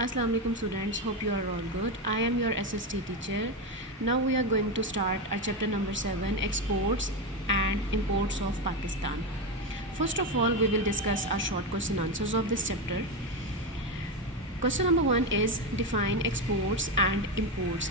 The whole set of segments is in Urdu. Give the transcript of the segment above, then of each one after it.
Assalamu alaikum students, hope you are all good. I am your SST teacher. Now we are going to start our chapter number 7, exports and imports of Pakistan. First of all, we will discuss our short question answers of this chapter. Question number 1 is define exports and imports.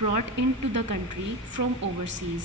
brought into the country from overseas।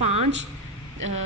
5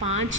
5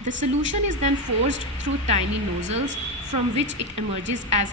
The solution is then forced through tiny nozzles from which it emerges as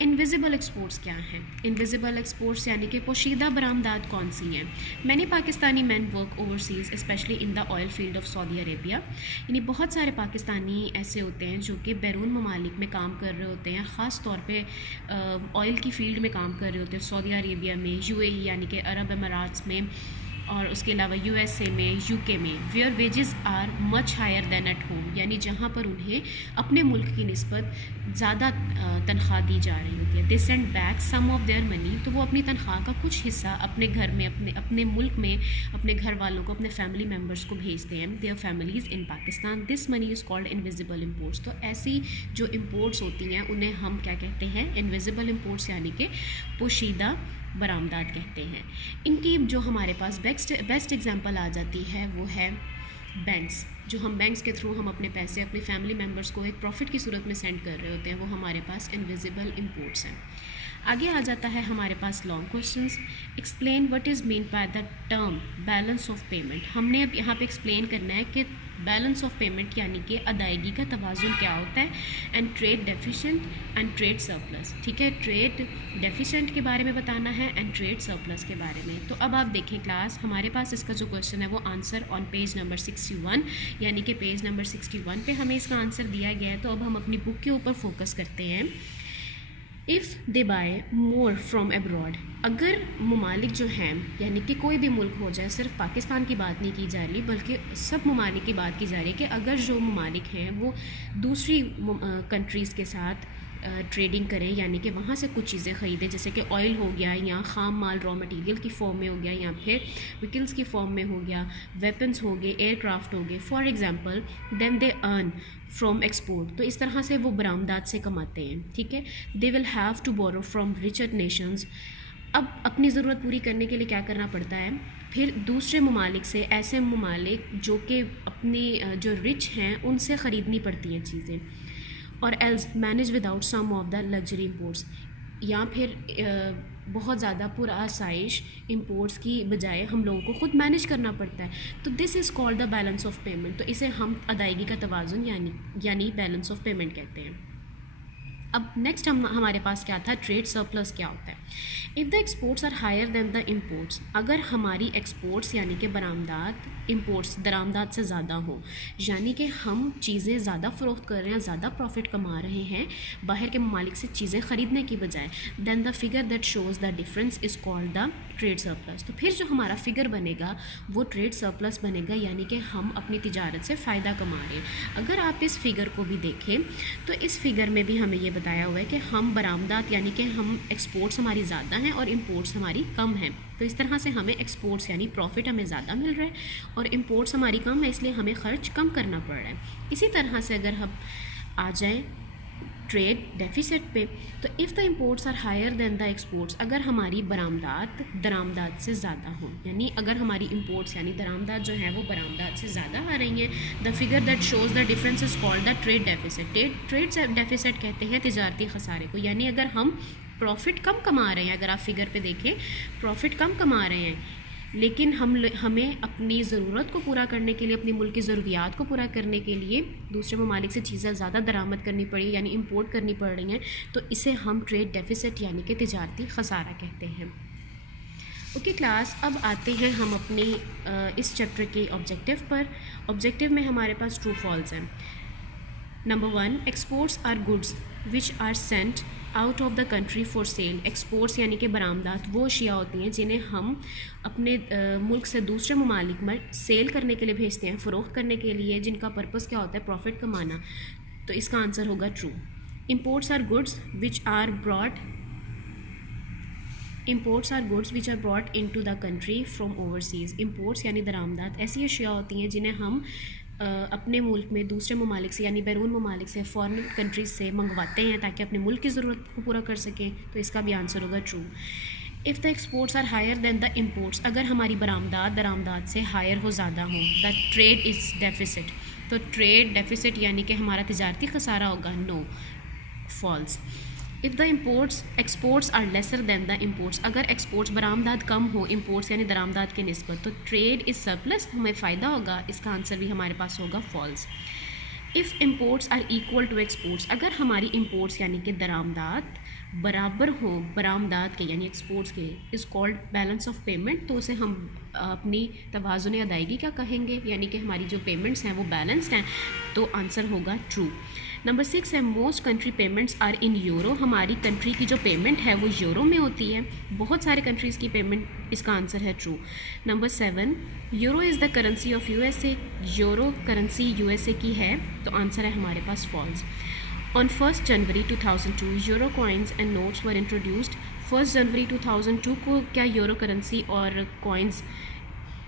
invisible exports کیا ہیں؟ انویزیبل ایکسپورٹس یعنی کہ پوشیدہ برآمدات کون سی ہیں؟ Many Pakistani men work overseas specially in the oil field of Saudi Arabia, یعنی بہت سارے پاکستانی ایسے ہوتے ہیں جو کہ بیرون ممالک میں کام کر رہے ہوتے ہیں، خاص طور پہ آئل کی فیلڈ میں کام کر رہے ہوتے ہیں، سعودی عربیہ میں، یو اے ای یعنی کہ عرب اماراتس میں، اور اس کے علاوہ یو ایس اے میں، یو کے میں، where wages are much higher than at home, یعنی جہاں پر انہیں اپنے ملک کی نسبت زیادہ تنخواہ دی جا رہی ہوتی ہے. They send back some of their money, تو وہ اپنی تنخواہ کا کچھ حصہ اپنے گھر میں، اپنے ملک میں اپنے گھر والوں کو، اپنے فیملی ممبرس کو بھیجتے ہیں، their families in Pakistan. This money is called invisible imports. تو ایسی جو امپورٹس ہوتی ہیں انہیں ہم کیا کہتے ہیں؟ انویزیبل امپورٹس، یعنی کہ پوشیدہ برآمدات کہتے ہیں. ان کی جو ہمارے پاس بیسٹ ایگزامپل آ جاتی ہے وہ ہے بینکس. جو ہم بینکس کے تھرو ہم اپنے پیسے اپنے فیملی ممبرس کو ایک پروفٹ کی صورت میں سینڈ کر رہے ہوتے ہیں، وہ ہمارے پاس انویزیبل امپورٹس ہیں. آگے آ جاتا ہے ہمارے پاس long questions. Explain what is mean by the term balance of payment. ہم نے اب یہاں پہ ایکسپلین کرنا ہے کہ بیلنس آف پیمنٹ یعنی کہ ادائیگی کا توازن کیا ہوتا ہے، and trade deficient and trade surplus. ٹھیک ہے، ٹریڈ ڈیفیشینٹ کے بارے میں بتانا ہے اینڈ ٹریڈ سرپلس کے بارے میں. تو اب آپ دیکھیں کلاس، ہمارے پاس اس کا جو کویشچن ہے وہ آنسر آن پیج نمبر 61، یعنی کہ پیج نمبر 61 پہ ہمیں اس کا آنسر دیا گیا ہے. تو اب ہم اپنی بک کے اوپر فوکس کرتے ہیں. If they by more from abroad, اگر ممالک جو ہیں، یعنی کہ کوئی بھی ملک ہو جائے، صرف پاکستان کی بات نہیں کی جا رہی بلکہ سب ممالک کی بات کی جا رہی ہے، کہ اگر جو ممالک ہیں وہ دوسری کنٹریز کے ساتھ ٹریڈنگ کریں، یعنی کہ وہاں سے کچھ چیزیں خریدیں، جیسے کہ آئل ہو گیا یا خام مال را مٹیریل کی فارم میں ہو گیا، یا پھر ویکلس کی فارم میں ہو گیا، ویپنس ہو گئے، ایئر کرافٹ ہو گئے for example, then they earn from export. تو اس طرح سے وہ برآمدات سے کماتے ہیں. ٹھیک ہے، they will have to borrow from richer nations. اب اپنی ضرورت پوری کرنے کے لیے کیا کرنا پڑتا ہے؟ پھر دوسرے ممالک سے، ایسے ممالک جو کہ اپنی جو رچ ہیں ان سے خریدنی پڑتی ہیں چیزیں، اور else manage without some of the luxury imports, یا پھر بہت زیادہ پرآسائش امپورٹس کی بجائے ہم لوگوں کو خود مینیج کرنا پڑتا ہے. تو this is called the balance of payment. تو اسے ہم ادائیگی کا توازن یعنی بیلنس آف پیمنٹ کہتے ہیں. اب نیکسٹ ہمارے پاس کیا تھا؟ ٹریڈ سرپلس کیا ہوتا ہے؟ If the exports are higher than the imports, اگر ہماری ایکسپورٹس یعنی کہ برآمدات امپورٹس درآمدات سے زیادہ ہوں، یعنی کہ ہم چیزیں زیادہ فروخت کر رہے ہیں، زیادہ پروفٹ کما رہے ہیں باہر کے ممالک سے چیزیں خریدنے کی بجائے، then the figure that shows the difference is called the trade surplus. تو پھر جو ہمارا فگر بنے گا وہ ٹریڈ سرپلس بنے گا، یعنی کہ ہم اپنی تجارت سے فائدہ کما رہے ہیں. اگر آپ اس فگر کو بھی دیکھیں تو اس فگر میں بھی ہمیں یہ بتایا ہوا ہے کہ ہم برآمدات یعنی کہ ہم ایکسپورٹس ہماری زیادہ ہیں اور امپورٹس ہماری کم ہیں. تو اس طرح سے ہمیں ایکسپورٹس یعنی پروفٹ ہمیں زیادہ مل رہا ہے اور امپورٹس ہماری کم ہے، اس لیے ہمیں خرچ کم کرنا پڑ رہا ہے. اسی طرح سے اگر ہم آ جائیں ٹریڈ ڈیفیسٹ پہ، تو if the imports are higher than the exports, اگر ہماری برآمدات درآمدات سے زیادہ ہوں، یعنی اگر ہماری امپورٹس یعنی درآمدات جو ہیں وہ برآمدات سے زیادہ آ رہی ہیں، the figure that shows the difference is called the trade deficit. Trade deficit کہتے ہیں تجارتی خسارے کو، یعنی اگر ہم پروفٹ کم کما رہے ہیں، اگر آپ فگر پہ دیکھیں پروفٹ کم کما رہے ہیں، لیکن ہمیں اپنی ضرورت کو پورا کرنے کے لیے، اپنی ملک کی ضروریات کو پورا کرنے کے لیے دوسرے ممالک سے چیزیں زیادہ درآمد کرنی پڑی، یعنی امپورٹ کرنی پڑ رہی ہیں، تو اسے ہم ٹریڈ ڈیفیسٹ یعنی کہ تجارتی خسارہ کہتے ہیں. اوکے کلاس، اب آتے ہیں ہم اپنی اس چیپٹر کے آبجیکٹیو پر. آبجیکٹیو میں ہمارے پاس ٹرو فالس ہیں. Number 1، exports are goods which are sent out of the country for sale. Exports یعنی کہ برآمدات وہ اشیاء ہوتی ہیں جنہیں ہم اپنے ملک سے دوسرے ممالک میں سیل کرنے کے لیے بھیجتے ہیں، فروخت کرنے کے لیے، جن کا پرپس کیا ہوتا ہے؟ پروفٹ کمانا. تو اس کا آنسر ہوگا true. Imports are goods which are brought into the country from overseas. Imports یعنی درآمدات ایسی اشیاء ہوتی ہیں جنہیں ہم اپنے ملک میں دوسرے ممالک سے یعنی بیرون ممالک سے، فارن کنٹریز سے منگواتے ہیں تاکہ اپنے ملک کی ضرورت کو پورا کر سکیں. تو اس کا بھی آنسر ہوگا true. If the exports are higher than the imports, اگر ہماری برآمدات درآمدات سے ہائر ہو، زیادہ ہوں، دا ٹریڈ از ڈیفیسٹ. تو ٹریڈ ڈیفیسٹ یعنی کہ ہمارا تجارتی خسارہ ہوگا. No, false. If the exports are lesser than the imports, اگر ایکسپورٹس برآمدات کم ہو امپورٹس یعنی درآمدات کے نسبت، تو ٹریڈ از سرپلس، ہمیں فائدہ ہوگا. اس کا آنسر بھی ہمارے پاس ہوگا false. If imports are equal to exports, اگر ہماری امپورٹس یعنی کہ درآمدات برابر ہو برآمدات کے یعنی ایکسپورٹس کے is called balance of payment, تو اسے ہم اپنی توازن ادائیگی کیا کہیں گے، یعنی کہ ہماری جو پیمنٹس ہیں وہ بیلنسڈ ہیں، تو آنسر ہوگا ٹرو۔ نمبر 6 ہے most country payments are in euro, ہماری کنٹری کی جو پیمنٹ ہے وہ یورو میں ہوتی ہے، بہت سارے کنٹریز کی پیمنٹ، اس کا آنسر ہے true. Number 7 euro is the currency of U S A, euro currency U S A کی ہے، تو آنسر ہے ہمارے پاس false. On 1st January 2002 euro coins and notes were introduced. 1st January 2002 کو کیا یورو کرنسی اور کوائنس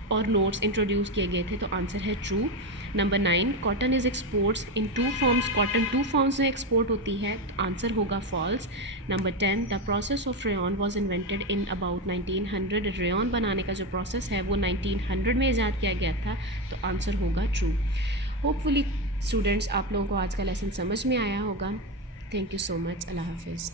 اور نوٹس انٹروڈیوس کیے گئے تھے، تو آنسر ہے true. Number 9 cotton is exports in 2 forms, cotton 2 forms میں ایکسپورٹ ہوتی ہے، تو آنسر ہوگا false. Number 10 the process of rayon was invented in about 1900، rayon بنانے کا جو پروسیس ہے وہ 1900 میں ایجاد کیا گیا تھا، تو آنسر ہوگا ٹرو۔ ہوپ فلی اسٹوڈنٹس آپ لوگوں کو آج کا لیسن سمجھ میں آیا ہوگا۔ تھینک یو سو مچ، اللہ حافظ۔